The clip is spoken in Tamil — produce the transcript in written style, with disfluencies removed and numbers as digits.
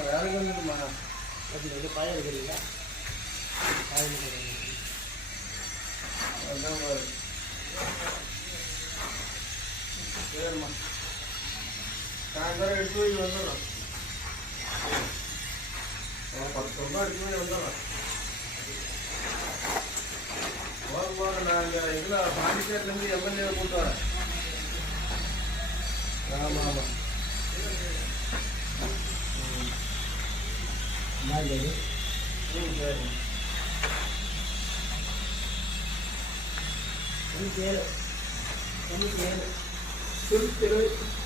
வேற வந்துட்டுமா அது பயம் இருக்கிறீங்க சரிம்மா சாயந்தரம் எடுத்து போய் வந்துடலாம் 10 ரூபா எடுத்து போய் வந்துடலாம் போக நான் இந்த இதில் பாண்டிச்சேரிலேருந்து எம்எல்ஏவை கூப்பிட்டு வரேன் ஆமாம் ஆமாம் சரி சரி 97 97